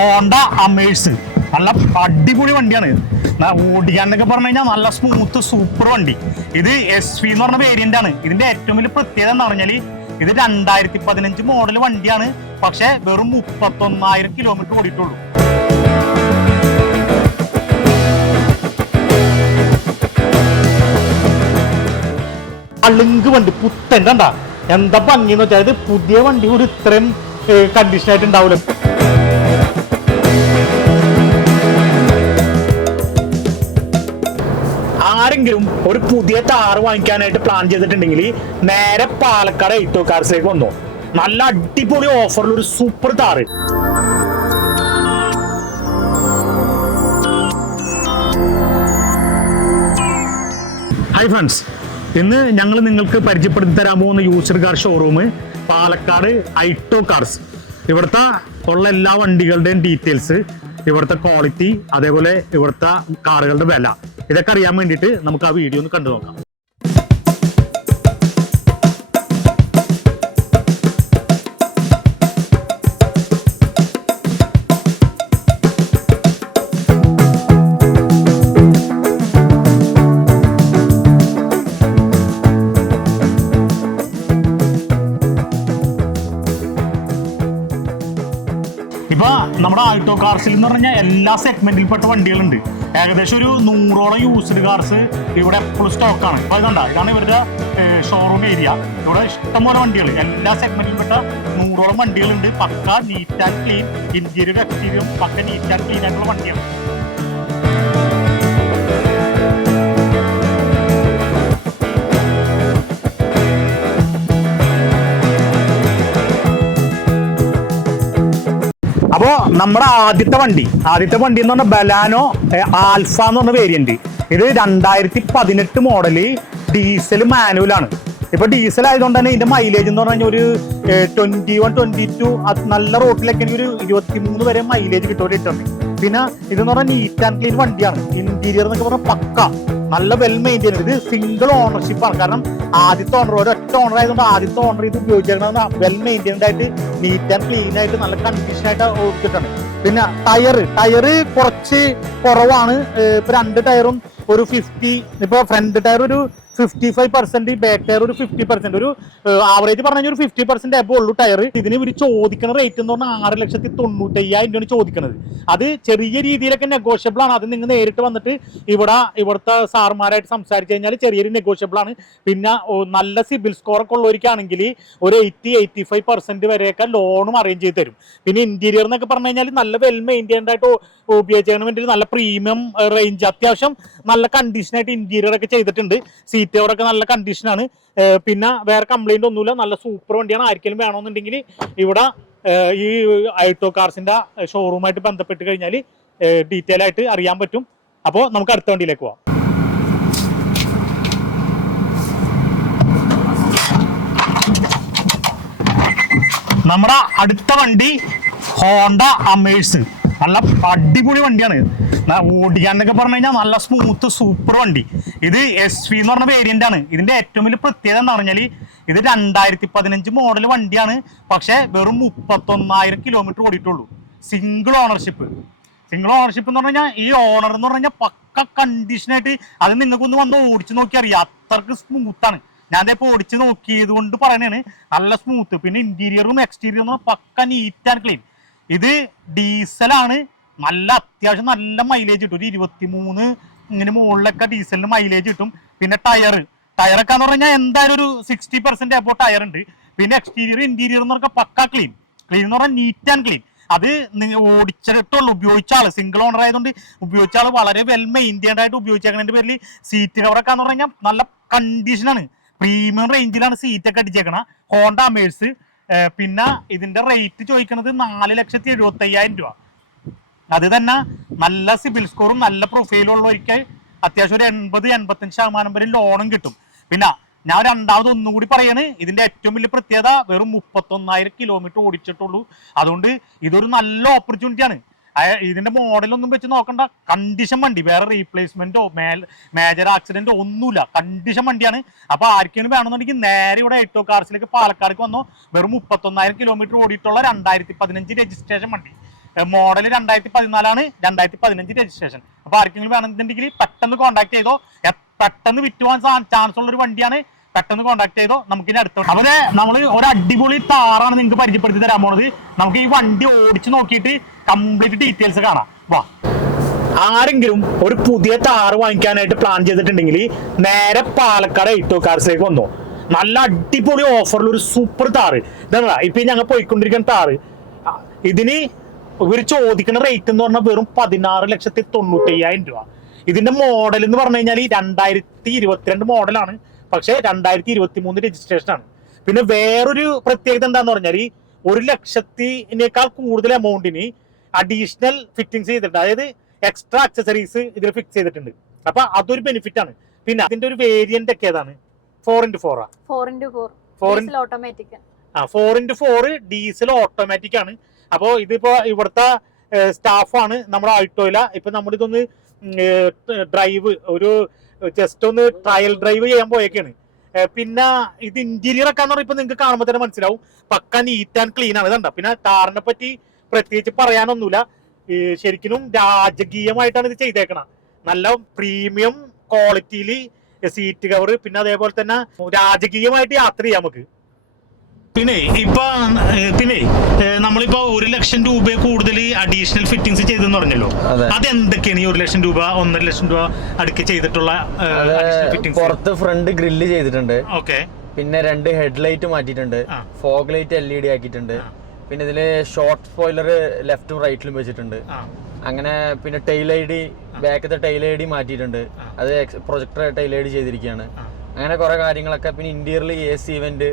Honda അമേഴ്സ് നല്ല അടിപൊളി വണ്ടിയാണ്. ഓടിക്കാനൊക്കെ പറഞ്ഞു കഴിഞ്ഞാൽ നല്ല സ്മൂത്ത് സൂപ്പർ വണ്ടി. ഇത് SV എന്ന് പറഞ്ഞ വേരിയന്റ് ആണ്. ഇതിന്റെ ഏറ്റവും വലിയ പ്രത്യേകത എന്ന് പറഞ്ഞാൽ ഇത് 2015 മോഡൽ വണ്ടിയാണ്. പക്ഷെ വെറും 31,000 കിലോമീറ്റർ ഓടിയിട്ടുള്ളൂ. അളുങ്ക് വണ്ടി പുത്തൻ കണ്ടാ എന്താ ഭംഗിന്ന് വെച്ചാൽ ഇത് പുതിയ വണ്ടി ഒരു ഇത്രയും കണ്ടീഷൻ ആയിട്ട് ഉണ്ടാവില്ല. ആരെങ്കിലും ഒരു പുതിയ കാറ് വാങ്ങിക്കാനായിട്ട് പ്ലാൻ ചെയ്തിട്ടുണ്ടെങ്കിൽ നേരെ പാലക്കാട് എയ്റ്റോ കാർസിലേക്ക് വന്നു. നല്ല അടിപൊളി ഓഫറിൽ ഒരു സൂപ്പർ കാറ്. ഹായ് ഫ്രണ്ട്സ്, ഇന്ന് ഞങ്ങൾ നിങ്ങൾക്ക് പരിചയപ്പെടുത്തി തരാൻ പോകുന്ന യൂസ്ഡ് കാർ ഷോറൂം പാലക്കാട് ഐറ്റോ കാർസ്. ഇവിടുത്തെ ഉള്ള എല്ലാ വണ്ടികളുടെയും ഡീറ്റെയിൽസ്, ഇവിടുത്തെ ക്വാളിറ്റി, അതേപോലെ ഇവിടുത്തെ കാറുകളുടെ വില, ഇതൊക്കെ അറിയാൻ വേണ്ടിയിട്ട് നമുക്ക് ആ വീഡിയോ ഒന്ന് കണ്ടു നോക്കാം. ഇപ്പൊ നമ്മുടെ ആൾട്ടോ കാർസിൽ എന്ന് പറഞ്ഞാൽ എല്ലാ സെഗ്മെന്റിൽപ്പെട്ട വണ്ടികളുണ്ട്. ഏകദേശം ഒരു 100ഓളം യൂസ്ഡ് കാർസ് ഇവിടെ എപ്പോഴും സ്റ്റോക്കാണ്. ഇപ്പൊ അതുകൊണ്ടാ ഇതാണ് ഇവരുടെ ഷോറൂം ഏരിയ. ഇവിടെ ഇഷ്ടംപോലെ വണ്ടികൾ, എല്ലാ സെഗ്മെന്റിൽപ്പെട്ട 100ഓളം വണ്ടികളുണ്ട്. പക്ക neat and clean, interior exterior പക്ക നീറ്റ് ആൻഡ് ക്ലീൻ ആയിട്ടുള്ള വണ്ടിയാണ്. അപ്പോ നമ്മുടെ ആദ്യത്തെ വണ്ടി എന്ന് പറഞ്ഞാൽ ബലാനോ ആൽഫ എന്ന് പറഞ്ഞ വേരിയന്റ്. ഇത് 2018 മോഡല് ഡീസൽ മാനുവലാണ്. ഇപ്പൊ ഡീസൽ ആയതുകൊണ്ട് തന്നെ ഇതിന്റെ മൈലേജ് എന്ന് പറഞ്ഞാൽ ഒരു 21, 22 നല്ല റോട്ടിലൊക്കെ ഒരു 23 വരെ മൈലേജ് കിട്ടും ഒരു ലിറ്ററിന്. പിന്നെ ഇതെന്ന് പറഞ്ഞാൽ നീറ്റ് ആൻഡ് ക്ലീൻ വണ്ടിയാണ്. ഇന്റീരിയർ എന്നൊക്കെ പറഞ്ഞാൽ പക്ക നല്ല വെൽ മെയിൻറ്റെയിൻ. ഇത് സിംഗിൾ ഓണർഷിപ്പ് ആണ്. കാരണം ആദ്യത്തെ ഓണർ ഒരൊറ്റ ഓണർ ആയതുകൊണ്ട് ആദ്യത്തെ ഓണർ ഇത് ഉപയോഗിച്ചിരിക്കുന്നത് വെൽ മെയിൻറ്റെയിൻഡ് ആയിട്ട് നീറ്റ് ആൻഡ് ക്ലീൻ ആയിട്ട് നല്ല കണ്ടീഷൻ ആയിട്ട് ഓടിച്ചിട്ടാണ്. പിന്നെ ടയറ് കുറച്ച് കുറവാണ്. ഇപ്പൊ 2 ടയറും ഒരു 50, ഇപ്പൊ ഫ്രണ്ട് ടയർ ഒരു 55%, ബാക്ക് ടയർ ഒരു 50%, ഒരു ആവറേജ് പറഞ്ഞാൽ ഒരു 50% എബോ ഉള്ളൂ ടയർ. ഇതിന് ഇവർ ചോദിക്കുന്ന റേറ്റ് എന്ന് പറഞ്ഞാൽ 6,95,000 രൂപയാണ് ചോദിക്കുന്നത്. അത് ചെറിയ രീതിയിലൊക്കെ നെഗോഷ്യബിൾ ആണ്. അത് നിങ്ങൾ നേരിട്ട് വന്നിട്ട് ഇവിടുത്തെ സാർമാരായിട്ട് സംസാരിച്ചു കഴിഞ്ഞാൽ ചെറിയൊരു നെഗോഷ്യബിൾ ആണ്. പിന്നെ നല്ല സിബിൽ സ്കോർ ഒക്കെ ഉള്ളവർക്കാണെങ്കിൽ ഒരു 80-85% വരെയൊക്കെ ലോണും അറേഞ്ച് ചെയ്ത് തരും. പിന്നെ ഇന്റീരിയർ എന്നൊക്കെ പറഞ്ഞു കഴിഞ്ഞാൽ നല്ല വെൽ മെയിൻറ്റൈൻഡ് ആയിട്ട് ഉപയോഗിക്കാൻ വേണ്ടി നല്ല പ്രീമിയം റേഞ്ച്, അത്യാവശ്യം നല്ല കണ്ടീഷനായിട്ട് ഇന്റീരിയർ ഒക്കെ ചെയ്തിട്ടുണ്ട്. സീറ്റോടൊക്കെ നല്ല കണ്ടീഷനാണ്. പിന്നെ വേറെ കംപ്ലൈന്റ് ഒന്നുമില്ല. നല്ല സൂപ്പർ വണ്ടിയാണ്. ആർക്കെങ്കിലും വേണമെന്നുണ്ടെങ്കിൽ ഇവിടെ ഈ ഐറ്റോ കാർസിന്റെ ഷോറൂമായിട്ട് ബന്ധപ്പെട്ട് കഴിഞ്ഞാൽ ഡീറ്റെയിൽ ആയിട്ട് അറിയാൻ പറ്റും. അപ്പോൾ നമുക്ക് അടുത്ത വണ്ടിയിലേക്ക് പോവാം. നമ്മുടെ അടുത്ത വണ്ടി ഹോണ്ട അമേഴ്സ്. നല്ല അടിപൊളി വണ്ടിയാണ്. ഓടിക്കാനൊക്കെ പറഞ്ഞു കഴിഞ്ഞാൽ നല്ല സ്മൂത്ത് സൂപ്പർ വണ്ടി. ഇത് SV എന്ന് പറഞ്ഞ വേരിയന്റ് ആണ്. ഇതിന്റെ ഏറ്റവും വലിയ പ്രത്യേകത എന്ന് പറഞ്ഞാൽ ഇത് 2015 മോഡൽ വണ്ടിയാണ്. പക്ഷെ വെറും 31,000 കിലോമീറ്റർ ഓടിയിട്ടുള്ളൂ. സിംഗിൾ ഓണർഷിപ്പ് എന്ന് പറഞ്ഞു കഴിഞ്ഞാൽ ഈ ഓണർ എന്ന് പറഞ്ഞു കഴിഞ്ഞാൽ പക്ക കണ്ടീഷനായിട്ട് അത് നിങ്ങൾക്കൊന്ന് വന്ന് ഓടിച്ചു നോക്കി അറിയാം. അത്രക്ക് സ്മൂത്താണ്. ഞാൻ ഇതേപ്പോൾ ഓടിച്ച് നോക്കിയത് കൊണ്ട് പറയണേണ്. നല്ല സ്മൂത്ത്. പിന്നെ ഇന്റീരിയറും എക്സ്റ്റീരിയറും പക്ക നീറ്റ് ആൻഡ് ക്ലീൻ. ഇത് ഡീസലാണ്. നല്ല അത്യാവശ്യം നല്ല മൈലേജ് കിട്ടും. ഒരു 23 ഇങ്ങനെ മുകളിലൊക്കെ ഡീസലിന് മൈലേജ് കിട്ടും. പിന്നെ ടയറൊക്കെ എന്ന് പറഞ്ഞാൽ എന്തായാലും ഒരു 60% എബോ ടയർ ഉണ്ട്. പിന്നെ എക്സ്റ്റീരിയർ ഇന്റീരിയർ എന്ന് പറഞ്ഞാൽ പക്ക ക്ലീൻ എന്ന് പറഞ്ഞാൽ നീറ്റ് ആൻഡ് ക്ലീൻ. അത് ഓടിച്ചിട്ടുള്ളൂ ഉപയോഗിച്ച ആള്, സിംഗിൾ ഓണർ ആയതുകൊണ്ട് ഉപയോഗിച്ച ആള് വളരെ വെൽ മെയിൻറ്റൈൻഡ് ആയിട്ട് ഉപയോഗിച്ചേക്കുന്നതിന്റെ പേരിൽ സീറ്റ് കവറൊക്കെ എന്ന് പറഞ്ഞാൽ നല്ല കണ്ടീഷനാണ്. പ്രീമിയം റേഞ്ചിലാണ് സീറ്റൊക്കെ അടിച്ചേക്കണ ഹോണ്ട അമേഴ്സ്. പിന്നെ ഇതിന്റെ റേറ്റ് ചോദിക്കുന്നത് 4,75,000 രൂപ. അത് തന്നെ നല്ല സിബിൽ സ്കോറും നല്ല പ്രൊഫൈലും ഉള്ളവർക്ക് അത്യാവശ്യം ഒരു 80-85% വരെ ലോണും കിട്ടും. പിന്നെ ഞാൻ രണ്ടാമത് ഒന്നുകൂടി പറയാണ്, ഇതിന്റെ ഏറ്റവും വലിയ പ്രത്യേകത വെറും 31,000 കിലോമീറ്റർ ഓടിച്ചിട്ടുള്ളൂ. അതുകൊണ്ട് ഇതൊരു നല്ല ഓപ്പർച്യൂണിറ്റിയാണ്. ഇതിന്റെ മോഡലൊന്നും വെച്ച് നോക്കണ്ട. കണ്ടീഷൻ വണ്ടി, വേറെ റീപ്ലേസ്മെന്റോ മേജർ ആക്സിഡന്റോ ഒന്നുമില്ല. കണ്ടീഷൻ വണ്ടിയാണ്. അപ്പൊ ആർക്കെങ്കിലും വേണമെന്നുണ്ടെങ്കിൽ നേരെ ഇവിടെ ഐറ്റോ കാർസിലേക്ക് പാലക്കാടേക്ക് വന്നോ. വെറും 31,000 കിലോമീറ്റർ ഓടിയിട്ടുള്ള 2015 രജിസ്ട്രേഷൻ വണ്ടി. Model 2014 2015 registration. അപ്പൊ ആർക്കെങ്കിലും വേണമെന്നുണ്ടെങ്കിൽ പെട്ടെന്ന് കോൺടാക്ട് ചെയ്തോ. പെട്ടെന്ന് വിറ്റുപോകാൻ ചാൻസ് ഉള്ള ഒരു വണ്ടിയാണ്. പെട്ടെന്ന് കോൺടാക്ട് ചെയ്തോ. നമുക്ക് ഇനി അടുത്ത അവരെ നമ്മൾ ഒരു അടിപൊളി താറാണ് നിങ്ങൾക്ക് പരിചയപ്പെടുത്തി തരാൻ പോണത്. നമുക്ക് ഈ വണ്ടി ഓടിച്ചു നോക്കിയിട്ട് കംപ്ലീറ്റ് ഡീറ്റെയിൽസ് കാണാം. വാ. ആരെങ്കിലും ഒരു പുതിയ താറ് വാങ്ങിക്കാനായിട്ട് പ്ലാൻ ചെയ്തിട്ടുണ്ടെങ്കിൽ നേരെ പാലക്കാട് എയ്റ്റോ കാർസിലേക്ക് വന്നു. നല്ല അടിപൊളി ഓഫറിൽ ഒരു സൂപ്പർ താറ് ഇതാ. ഇപ്പൊ ഞങ്ങൾ പോയിക്കൊണ്ടിരിക്കുന്ന താറ് ഇതിന് ഇവർ ചോദിക്കുന്ന റേറ്റ് എന്ന് പറഞ്ഞാൽ വെറും 16,95,000 രൂപ. ഇതിന്റെ മോഡൽ എന്ന് പറഞ്ഞു കഴിഞ്ഞാൽ 2022 മോഡലാണ്. പക്ഷെ 2023 രജിസ്ട്രേഷൻ ആണ്. പിന്നെ വേറൊരു പ്രത്യേകത എന്താന്ന് പറഞ്ഞാൽ 1,00,000-നേക്കാൾ കൂടുതൽ എമൗണ്ടിന് അഡീഷണൽ ഫിറ്റിംഗ്സ് ചെയ്തിട്ടുണ്ട്. അതായത് എക്സ്ട്രാ അക്സസറീസ് ഇതിൽ ഫിക്സ് ചെയ്തിട്ടുണ്ട്. അപ്പൊ അതൊരു ബെനിഫിറ്റ് ആണ്. പിന്നെ അതിന്റെ ഒരു വേരിയന്റ് ഒക്കെ ഏതാണ്? 4x4 4x4 ഡീസൽ ഓട്ടോമാറ്റിക് ആണ്. അപ്പോ ഇതിപ്പോ ഇവിടുത്തെ സ്റ്റാഫാണ് നമ്മുടെ ആൾട്ടോയില. ഇപ്പൊ നമ്മളിതൊന്ന് ഡ്രൈവ് ഒരു ജസ്റ്റ് ഒന്ന് ട്രയൽ ഡ്രൈവ് ചെയ്യാൻ പോയേക്കാണ്. പിന്നെ ഇത് ഇന്റീരിയർ ഒക്കെ എന്ന് പറയുമ്പോൾ നിങ്ങൾക്ക് കാണുമ്പോൾ തന്നെ മനസ്സിലാവും പക്ക നീറ്റ് ആൻഡ് ക്ലീൻ ആണ്. ഇതണ്ട. പിന്നെ കാറിനെ പറ്റി പ്രത്യേകിച്ച് പറയാനൊന്നുമില്ല. ശരിക്കും രാജകീയമായിട്ടാണ് ഇത് ചെയ്തേക്കണം. നല്ല പ്രീമിയം ക്വാളിറ്റിയിൽ സീറ്റ് കവർ, പിന്നെ അതേപോലെ തന്നെ രാജകീയമായിട്ട് യാത്ര ചെയ്യാം നമുക്ക്. പിന്നെ നമ്മളിപ്പോ 1,00,000 രൂപ കൂടുതൽ അഡീഷണൽ ഫിറ്റിംഗ്സ് ചെയ്തെന്ന് പറഞ്ഞല്ലോ. അതെന്തൊക്കെയാണ് ഈ 1,00,000 രൂപ 1,50,000 രൂപ അടുക്കി ചെയ്തിട്ടുള്ള ഫിറ്റിംഗ്സ്? പുറത്ത് ഫ്രണ്ട് ഗ്രില്ല് ചെയ്തിട്ടുണ്ട്. ഓക്കെ. പിന്നെ 2 ഹെഡ്ലൈറ്റ് മാറ്റിയിട്ടുണ്ട്. ഫോഗ് ലൈറ്റ് LED ആക്കിയിട്ടുണ്ട്. പിന്നെ ഇതില് ഷോർട്ട് സ്പോയിലർ ലെഫ്റ്റും റൈറ്റിലും വെച്ചിട്ടുണ്ട്. അങ്ങനെ പിന്നെ ടെയിൽ ID, ബാക്കത്തെ ടെയിൽ ID മാറ്റിയിട്ടുണ്ട്. അത് പ്രൊജക്ടർ ടെയിൽ ID ചെയ്തിരിക്കുകയാണ്. അങ്ങനെ കുറെ കാര്യങ്ങളൊക്കെ. പിന്നെ ഇന്റീരിയറിൽ AC ഇവന്റ്,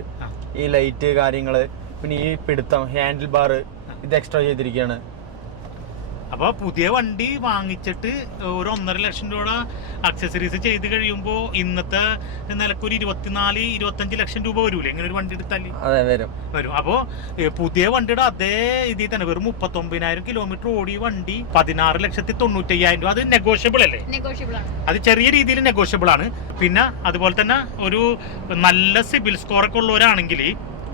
ഈ ലൈറ്റ് കാര്യങ്ങള്, പിന്നെ ഈ പിടുത്തം ഹാൻഡിൽ ബാർ ഇത് എക്സ്ട്രാ ചെയ്തിരിക്കുകയാണ്. അപ്പൊ പുതിയ വണ്ടി വാങ്ങിച്ചിട്ട് ഒരു 1,50,000 രൂപ അക്സസറീസ് ചെയ്ത് കഴിയുമ്പോ ഇന്നത്തെ നിലക്കൊരു 24-25 ലക്ഷം രൂപ വരൂലേ ഇങ്ങനെ ഒരു വണ്ടി എടുത്താല്? അതെ, വരും. അപ്പോ പുതിയ വണ്ടിയുടെ അതേ ഇതിൽ തന്നെ വെറും 39,000 കിലോമീറ്റർ ഓടിയ വണ്ടി 16,95,000 രൂപ. അത് നെഗോഷ്യബിൾ അല്ലേ? അത് ചെറിയ രീതിയിൽ നെഗോഷ്യബിൾ ആണ്. പിന്നെ അതുപോലെ തന്നെ ഒരു നല്ല സിബിൽ സ്കോർ ഒക്കെ ഉള്ളവരാണെങ്കിൽ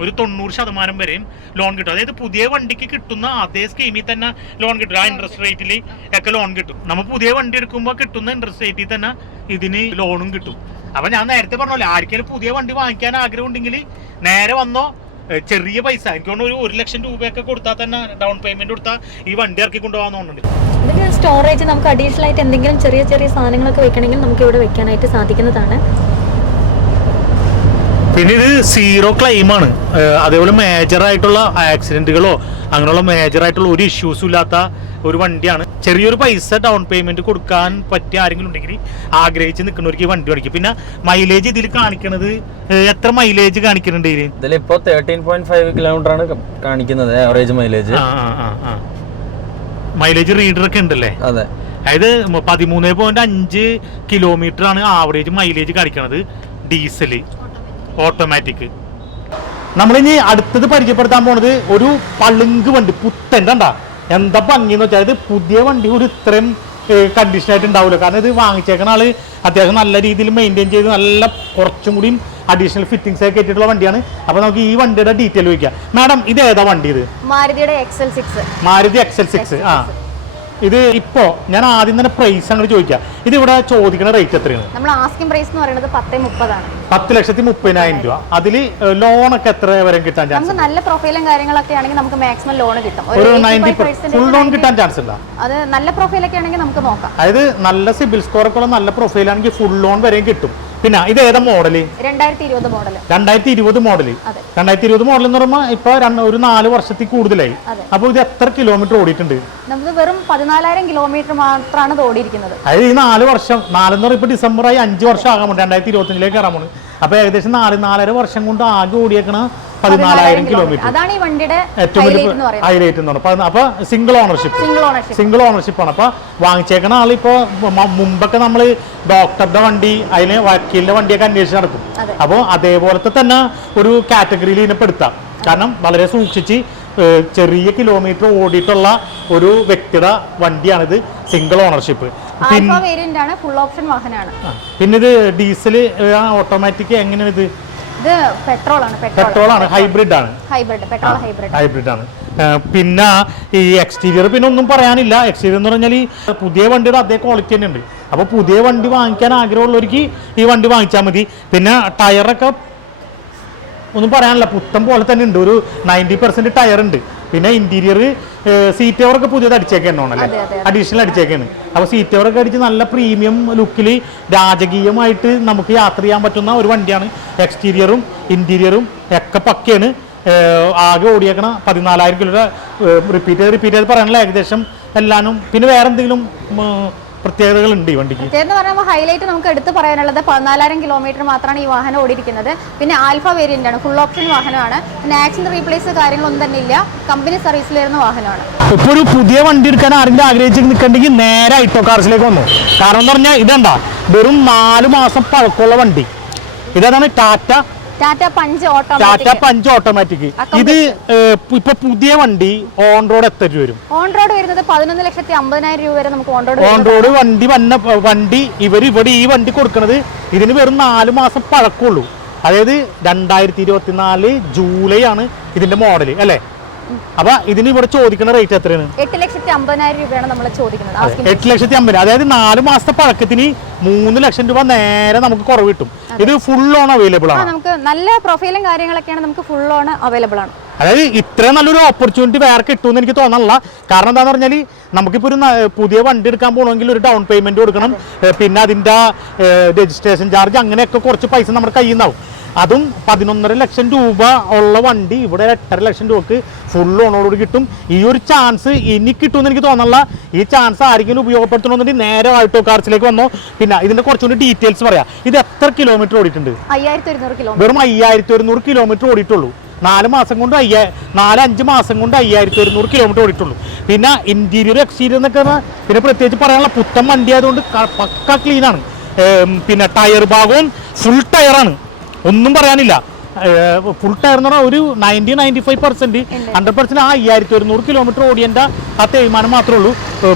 ഒരു 90% വരെയും ലോൺ കിട്ടും. അതായത് പുതിയ വണ്ടിക്ക് കിട്ടുന്ന അതേ സ്കീമിൽ തന്നെ ലോൺ കിട്ടും. ആ ഇൻട്രസ്റ്റ് റേറ്റിൽ ഒക്കെ ലോൺ കിട്ടും. നമ്മൾ പുതിയ വണ്ടി എടുക്കുമ്പോൾ കിട്ടുന്ന ഇൻട്രസ്റ്റ് റേറ്റിൽ തന്നെ ഇതിന് ലോണും കിട്ടും. അപ്പൊ ഞാൻ നേരത്തെ പറഞ്ഞല്ലോ, ആർക്കെങ്കിലും പുതിയ വണ്ടി വാങ്ങിക്കാൻ ആഗ്രഹം ഉണ്ടെങ്കിൽ നേരെ വന്നോ. ചെറിയ പൈസ എനിക്ക് തോന്നുന്നു ഒരു 1,00,000 രൂപയൊക്കെ കൊടുത്താൽ തന്നെ ഡൗൺ പേയ്മെന്റ് കൊടുത്താൽ ഈ വണ്ടി ഇറക്കി കൊണ്ടുപോകാൻ. ഇതിന് സ്റ്റോറേജ് നമുക്ക് അഡീഷണൽ ആയിട്ട് എന്തെങ്കിലും ചെറിയ ചെറിയ സാധനങ്ങളൊക്കെ വെക്കണമെങ്കിൽ നമുക്ക് ഇവിടെ വെക്കാനായിട്ട് സാധിക്കുന്നതാണ്. പിന്നെ ഇത് സീറോ ക്ലെയിമാണ്. അതേപോലെ മേജറായിട്ടുള്ള ആക്സിഡന്റുകളോ അങ്ങനെയുള്ള മേജറായിട്ടുള്ള ഒരു ഇഷ്യൂസും ഇല്ലാത്ത ഒരു വണ്ടിയാണ്. ചെറിയൊരു പൈസ ഡൗൺ പേയ്മെന്റ് കൊടുക്കാൻ പറ്റിയ ആരെങ്കിലും ഉണ്ടെങ്കിൽ ആഗ്രഹിച്ച് നിൽക്കുന്നവർക്ക് ഈ വണ്ടി മേടിക്കും. പിന്നെ മൈലേജ് ഇതിൽ കാണിക്കുന്നത് എത്ര മൈലേജ് കാണിക്കുന്നുണ്ട് ഇതിലിപ്പോ 13.5 കിലോമീറ്റർ ആണ് കാണിക്കുന്നത് ആവറേജ് മൈലേജ്. മൈലേജ് റീഡർ ഒക്കെ ഉണ്ടല്ലേ? അതെ. അതായത് 13.5 കിലോമീറ്റർ ആണ് ആവറേജ് മൈലേജ് കാണിക്കുന്നത് ഡീസല് ഓട്ടോമാറ്റിക്. നമ്മളിനി അടുത്തത് പരിചയപ്പെടുത്താൻ പോണത് ഒരു പളുങ്ക് വണ്ടി, പുത്തൻ. കണ്ടാ എന്താ ഭംഗി എന്ന് വെച്ചാൽ ഇത് പുതിയ വണ്ടി ഒരു ഇത്രയും കണ്ടീഷൻ ആയിട്ട് ഉണ്ടാവില്ല. കാരണം ഇത് വാങ്ങിച്ചേക്കുന്ന ആള് അത്യാവശ്യം നല്ല രീതിയിൽ മെയിൻറ്റെയിൻ ചെയ്ത് നല്ല കുറച്ചും കൂടി അഡീഷണൽ ഫിറ്റിംഗ്സ് ഒക്കെ ഇട്ടിട്ടുള്ള വണ്ടിയാണ്. അപ്പൊ നമുക്ക് ഈ വണ്ടിയുടെ ഡീറ്റെയിൽ ചോദിക്കാം. മാഡം, ഇത് ഏതാ വണ്ടി? ഇത് മാരുതിയുടെ XL6. മാരുതി XL6. ഇത് ഇപ്പോ ഞാൻ ആദ്യം തന്നെ പ്രൈസ് അങ്ങോട്ട് ചോദിക്കാം. ഇത് ഇവിടെ ചോദിക്കുന്ന റേറ്റ് എത്രയാണ്? നമ്മൾ ആസ്കിംഗ് പ്രൈസ് എന്ന് പറയുന്നത് 10.30 ആണ്. 10,30,000 രൂപ. അതിൽ ലോൺ ഒക്കെ എത്ര വരെ കിട്ടാൻ ചാൻസ്? നമുക്ക് നല്ല പ്രൊഫൈലും കാര്യങ്ങളൊക്കെ ആണെങ്കിൽ നമുക്ക് മാക്സിമം ലോൺ കിട്ടും. ഒരു 90% ഫുൾ ലോൺ കിട്ടാൻ ചാൻസ് ഉണ്ടോ? അത് നല്ല പ്രൊഫൈലൊക്കെ ആണെങ്കിൽ നമുക്ക് നോക്കാം. അതായത് നല്ല സിബിൽ സ്കോർ ഒക്കെ ഉള്ള നല്ല പ്രൊഫൈൽ ആണെങ്കിൽ ഫുൾ ലോൺ വരെയും കിട്ടും. പിന്നെ ഇത് ഏതാ മോഡല്? 2020 മോഡൽ. 2020 മോഡല്. 2020 മോഡൽ എന്ന് പറയുമ്പോൾ ഇപ്പൊ ഒരു 4 വർഷത്തിൽ കൂടുതലായി. അപ്പൊ ഇത് എത്ര കിലോമീറ്റർ ഓടിയിട്ടുണ്ട്? നമുക്ക് വെറും 14,000 കിലോമീറ്റർ മാത്രമാണ് ഇത് ഓടിയിരിക്കുന്നത്. അതായത് ഈ 4 വർഷം, 4 എന്ന് പറയുമ്പോൾ ഇപ്പൊ ഡിസംബറായി 5 വർഷം ആകാൻ പോകും. 2025 കയറാൻ പോകുന്നത്. അപ്പൊ ഏകദേശം 4.5 വർഷം കൊണ്ട് ആകെ ഓടിയേക്കണ 14,000 കിലോമീറ്റർ. അതാണ് ഈ വണ്ടിയുടെ ഏറ്റവും വലിയ ഹൈലൈറ്റ് എന്ന് പറയുന്നത്. അപ്പൊ സിംഗിൾ ഓണർഷിപ്പ് ആണ്. അപ്പൊ വാങ്ങിച്ചേക്കണ ആൾ ഇപ്പൊ മുമ്പൊക്കെ നമ്മള് ഡോക്ടറുടെ വണ്ടി, അതിന് വക്കീലിന്റെ വണ്ടിയൊക്കെ അന്വേഷിച്ച് നടക്കും. അപ്പോൾ അതേപോലത്തെ തന്നെ ഒരു കാറ്റഗറിയിൽ ഇതിനെ പെടുത്താം. കാരണം വളരെ സൂക്ഷിച്ച് ചെറിയ കിലോമീറ്റർ ഓടിയിട്ടുള്ള ഒരു വ്യക്തിയുടെ വണ്ടിയാണിത്. Single ownership. ഫുൾ ഓപ്ഷൻ വാഹനമാണ്. പിന്നെ ഇത് ഡീസൽ ഓട്ടോമാറ്റിക് എങ്ങനെയാണ്? ഇത് ഇത് പെട്രോളാണ്. ഹൈബ്രിഡ് ആണ്. പെട്രോൾ ഹൈബ്രിഡ് ആണ്. പിന്നെ ഈ എക്സ്റ്റീരിയർ പിന്നെ ഒന്നും പറയാനില്ല. എക്സ്റ്റീരിയർ എന്ന് പറഞ്ഞാൽ ഈ പുതിയ വണ്ടിയുടെ അതേ ക്വാളിറ്റി തന്നെ ഉണ്ട്. അപ്പോൾ പുതിയ വണ്ടി വാങ്ങിക്കാൻ ആഗ്രഹമുള്ളവർക്ക് ഈ വണ്ടി വാങ്ങിച്ചാൽ മതി. പിന്നെ ടയറൊക്കെ ഒന്നും പറയാനില്ല, പുത്തൻ പോലെ തന്നെ ഉണ്ട്. ഒരു 90% ടയർ ഉണ്ട്. പിന്നെ ഇന്റീരിയർ സീറ്റ് കവറൊക്കെ പുതിയത് അടിച്ചേക്കാണല്ലേ, അഡീഷണൽ അടിച്ചേക്കാണ്. അപ്പോൾ സീറ്റ് കവറൊക്കെ അടിച്ച് നല്ല പ്രീമിയം ലുക്കിൽ രാജകീയമായിട്ട് നമുക്ക് യാത്ര ചെയ്യാൻ പറ്റുന്ന ഒരു വണ്ടിയാണ്. എക്സ്റ്റീരിയറും ഇന്റീരിയറും ഒക്കെ പക്കയാണ്. ആകെ ഓടിയേക്കണ 14,000 കിലോ. റിപ്പീറ്റ് ചെയ്ത് പറയാനുള്ള ഏകദേശം എല്ലാനും. പിന്നെ വേറെ എന്തെങ്കിലും പ്രത്യേകതകൾ ഉണ്ട് ഈ വണ്ടിക്ക്? എന്ന് പറയുമ്പോൾ ഹൈലൈറ്റ് നമുക്ക് എടുത്ത് പറയാനുള്ളത് 14,000 കിലോമീറ്റർ മാത്രമാണ് ഈ വാഹനം ഓടിയിരിക്കുന്നത്. പിന്നെ ആൽഫ വേരിയന്റ് ആണ്, ഫുൾ ഓപ്ഷൻ വാഹനമാണ്. പിന്നെ ആക്സിഡന്റ് റീപ്ലേസ് കാര്യങ്ങളൊന്നും തന്നെ ഇല്ല, കമ്പനി സർവീസിൽ വരുന്ന വാഹനമാണ്. ഇപ്പൊ ഒരു പുതിയ വണ്ടി എടുക്കാൻ ആരെങ്കിലും ആഗ്രഹിച്ച് നിൽക്കണ്ടെങ്കിൽ നേരെ ഐട്ടോ കാർസിലേക്ക് വന്നു. കാരണം എന്ന് പറഞ്ഞാൽ ഇതെന്താ, വെറും 4 മാസം പഴക്കമുള്ള വണ്ടി. ഇതാണ് ടാറ്റ പഞ്ച് ഓട്ടോമാറ്റിക്. ഇത് ഇപ്പൊ പുതിയ വണ്ടി ഓൺ റോഡ് എത്ര രൂപ വരും? ഓൺ റോഡ് വരുന്നത് 11,50,000 രൂപ വരെ നമുക്ക് ഓൺ റോഡ് വണ്ടി ഇവിടെ ഈ വണ്ടി കൊടുക്കുന്നത് ഇതിന് വെറും 4 മാസം പഴക്കമുള്ളൂ. അതായത് 2024 ജൂലൈ ആണ് ഇതിന്റെ മോഡൽ അല്ലേ? അപ്പൊ ഇതിന് ഇവിടെ ചോദിക്കുന്ന റേറ്റ് എത്രയാണ്? 8,50,000 രൂപയാണ് നമ്മൾ ചോദിക്കുന്നത്. 8,50,000. അതായത് 4 മാസത്തെ പഴക്കത്തിന് 3 ലക്ഷം രൂപ നേരെ നമുക്ക് കുറവ് കിട്ടും. ഇത് ഫുൾ ഓൺ അവൈലബിൾ ആണ്. നമുക്ക് നല്ല പ്രൊഫൈലും കാര്യങ്ങളൊക്കെയാണ്, നമുക്ക് ഫുൾ ഓൺ അവൈലബിൾ ആണ്. അതായത് ഇത്രയും നല്ലൊരു ഓപ്പർച്യൂണിറ്റി വേറെ കിട്ടുമെന്ന് എനിക്ക് തോന്നണില്ല. കാരണം എന്താന്ന് പറഞ്ഞാൽ നമുക്കിപ്പോൾ ഒരു പുതിയ വണ്ടി എടുക്കാൻ പോകണമെങ്കിൽ ഒരു ഡൗൺ പേയ്മെന്റ് കൊടുക്കണം. പിന്നെ അതിൻ്റെ രജിസ്ട്രേഷൻ ചാർജ് അങ്ങനെയൊക്കെ കുറച്ച് പൈസ നമ്മുടെ കയ്യിൽ നിന്നാവും. അതും 11.5 ലക്ഷം രൂപ ഉള്ള വണ്ടി ഇവിടെ 8.5 ലക്ഷം രൂപക്ക് ഫുൾ ഓണോട് കിട്ടും. ഈ ഒരു ചാൻസ് ഇനി കിട്ടുമെന്ന് എനിക്ക് തോന്നണില്ല. ഈ ചാൻസ് ആരെങ്കിലും ഉപയോഗപ്പെടുത്തണമെന്നുണ്ടെങ്കിൽ നേരെ ആൾട്ടോ കാർസിലേക്ക് വന്നോ. പിന്നെ ഇതിന്റെ കുറച്ചുകൂടി ഡീറ്റെയിൽസ് പറയാം. ഇത് എത്ര കിലോമീറ്റർ ഓടിയിട്ടുണ്ട്? 5,100 കിലോമീറ്റർ. വെറും 5,100 കിലോമീറ്റർ ഓടിയിട്ടുള്ളൂ. 4 മാസം കൊണ്ട് 4-5 മാസം കൊണ്ട് 5,100 കിലോമീറ്റർ ഓടിയിട്ടുള്ളൂ. പിന്നെ ഇന്റീരിയർ എക്സ്റ്റീരിയർ എന്നൊക്കെ പിന്നെ പ്രത്യേകിച്ച് പറയാനുള്ള പുത്തൻ വണ്ടി ആയതുകൊണ്ട് പക്ക ക്ലീനാണ്. പിന്നെ ടയർ ഭാഗവും ഫുൾ ടയറാണ്, ഒന്നും പറയാനില്ല. ഫുൾ ടയർ എന്ന് പറഞ്ഞാൽ ഒരു 90-95%, 100% ആ 5,100 കിലോമീറ്റർ ഓടിയതിൻ്റെ ആ തേയ്മാനം മാത്രമേ ഉള്ളൂ.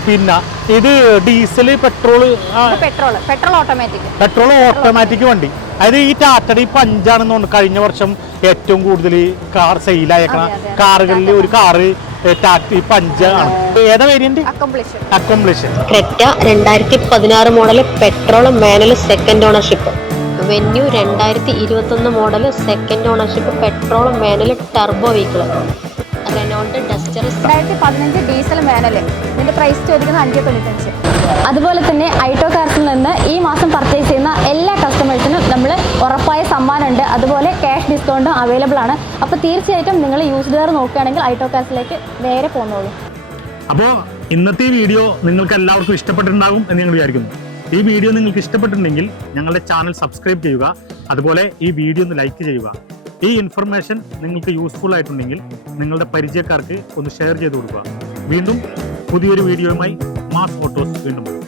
പിന്നെ ഇത് ഡീസൽ പെട്രോൾ ഓട്ടോമാറ്റിക് വണ്ടി. അതായത് ഈ ടാറ്റയുടെ ഈ പഞ്ചാണെന്ന് തോന്നുന്നു കഴിഞ്ഞ വർഷം ഏറ്റവും കൂടുതൽ കാർ സെയിലായേക്കണ കാറുകളിൽ ഒരു കാറ് ടാറ്റ പഞ്ച് ആണ്. ഏതാ variant? Accomplished. Creta 2016 model petrol manual second ownership. Venue 2021 model second ownership petrol manual turbo vehicle. Renault Duster 2015 diesel manual. ഇതിന്റെ പ്രൈസ് ചോദിക്കുന്നത് 595. അതുപോലെ തന്നെ ഐട്ടോ കാർസിൽ നിന്ന് ഈ മാസം പർച്ചേസ് ചെയ്യുന്ന എല്ലാ കസ്റ്റമേഴ്സിനും നമ്മൾ ഉറപ്പായ സമ്മാനമുണ്ട്. അതുപോലെ ക്യാഷ് ഡിസ്കൗണ്ടും അവൈലബിൾ ആണ്. അപ്പോൾ തീർച്ചയായിട്ടും നിങ്ങൾ യൂസ്ഡ് കാർ നോക്കുകയാണെങ്കിൽ ഐട്ടോ കാർസിലേക്ക് നേരെ പോകുന്നോളൂ. അപ്പോൾ ഇന്നത്തെ വീഡിയോ നിങ്ങൾക്ക് എല്ലാവർക്കും ഇഷ്ടപ്പെട്ടിട്ടുണ്ടാകും എന്ന് ഞങ്ങൾ വിചാരിക്കുന്നു. ഈ വീഡിയോ നിങ്ങൾക്ക് ഇഷ്ടപ്പെട്ടിട്ടുണ്ടെങ്കിൽ ഞങ്ങളുടെ ചാനൽ സബ്സ്ക്രൈബ് ചെയ്യുക. അതുപോലെ ഈ വീഡിയോ ഒന്ന് ലൈക്ക് ചെയ്യുക. ഈ ഇൻഫർമേഷൻ നിങ്ങൾക്ക് യൂസ്ഫുൾ ആയിട്ടുണ്ടെങ്കിൽ നിങ്ങളുടെ പരിചയക്കാർക്ക് ഒന്ന് ഷെയർ ചെയ്ത് കൊടുക്കുക. വീണ്ടും പുതിയൊരു വീഡിയോയുമായി മാസ് ഓട്ടോസ് വീണ്ടും വരും.